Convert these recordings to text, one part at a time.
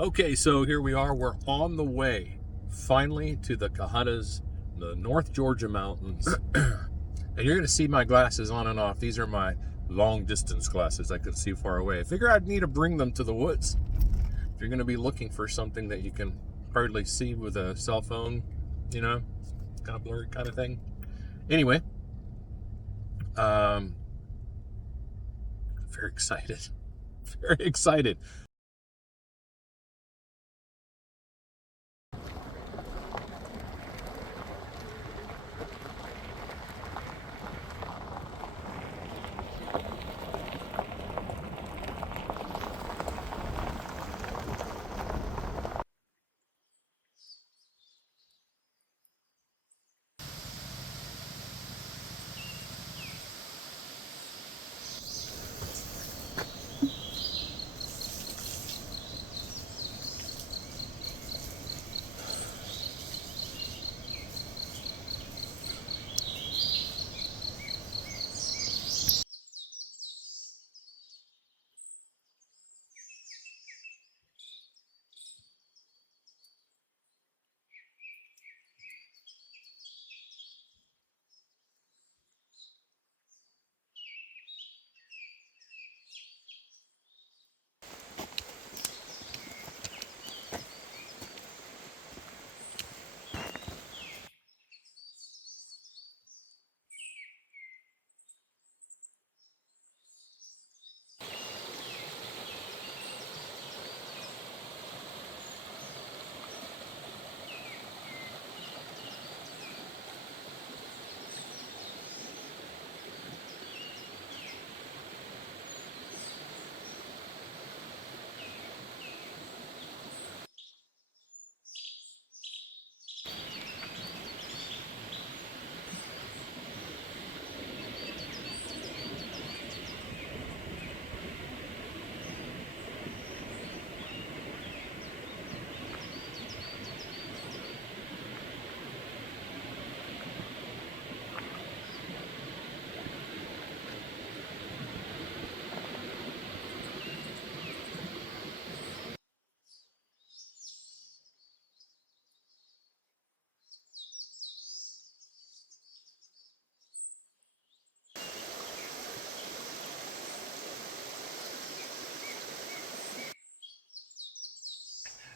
Okay, so here we are. We're on the way, finally, to the Cohuttas, the North Georgia mountains. And you're going to see my glasses on and off. These are my long distance glasses. I can see far away. I figure I'd need to bring them to the woods. If you're going to be looking for something that you can hardly see with a cell phone, you know, kind of blurry kind of thing. Anyway, very excited. Very excited.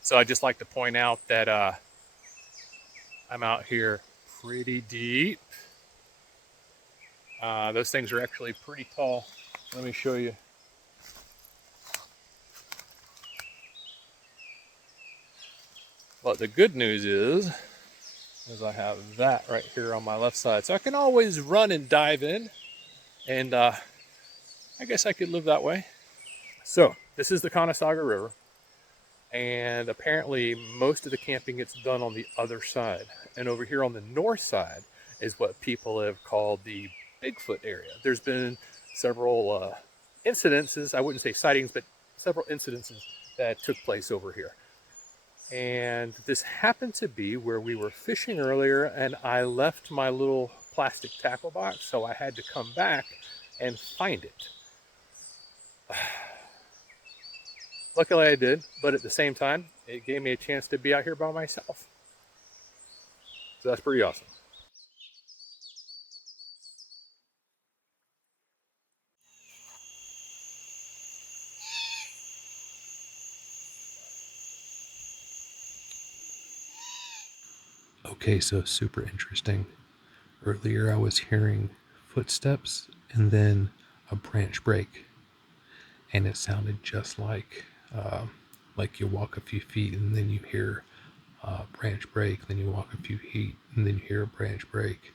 So I'd just like to point out that I'm out here pretty deep. Those things are actually pretty tall. Let me show you. But the good news is I have that right here on my left side. So I can always run and dive in. And I guess I could live that way. So this is the Conestoga River. And apparently most of the camping gets done on the other side. And over here on the north side is what people have called the Bigfoot area. There's been several incidences, I wouldn't say sightings, but several incidences that took place over here. And this happened to be where we were fishing earlier, and I left my little plastic tackle box, so I had to come back and find it. Luckily I did, but at the same time, it gave me a chance to be out here by myself. So that's pretty awesome. Okay, so super interesting. Earlier I was hearing footsteps and then a branch break. And it sounded just like you walk a few feet and then you hear a branch break, then you walk a few feet and then you hear a branch break.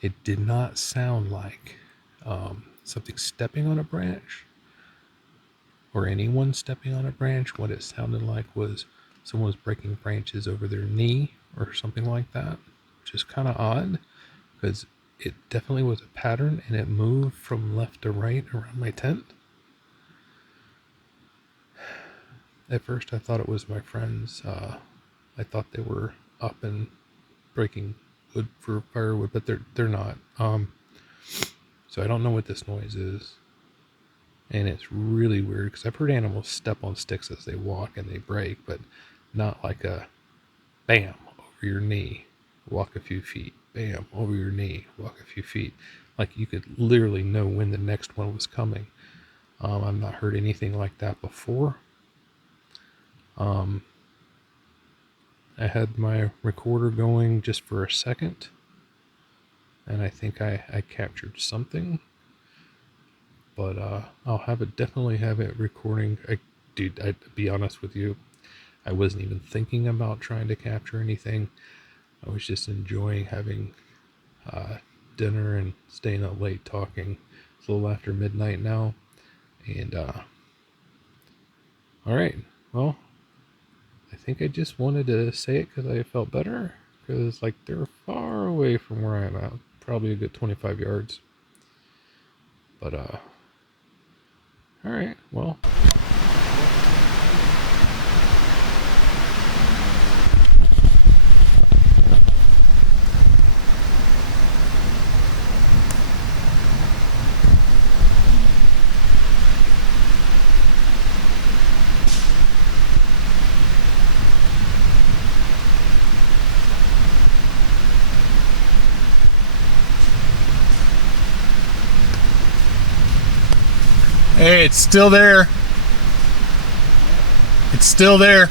It did not sound like something stepping on a branch or anyone stepping on a branch. What it sounded like was someone was breaking branches over their knee or something like that, which is kind of odd because it definitely was a pattern and it moved from left to right around my tent. At first I thought it was my friends. I thought they were up and breaking wood for firewood, but they're not. So I don't know what this noise is. And it's really weird because I've heard animals step on sticks as they walk and they break, but not like a bam over your knee, walk a few feet, bam over your knee, walk a few feet. Like you could literally know when the next one was coming. I've not heard anything like that before. I had my recorder going just for a second, and I think I captured something. But I'll definitely have it recording. Dude, to be honest with you, I wasn't even thinking about trying to capture anything. I was just enjoying having dinner and staying up late talking. It's a little after midnight now. And, all right. Well, I think I just wanted to say it because I felt better. Because, like, they're far away from where I'm at. Probably a good 25 yards. But, all right. Well, hey, it's still there. It's still there.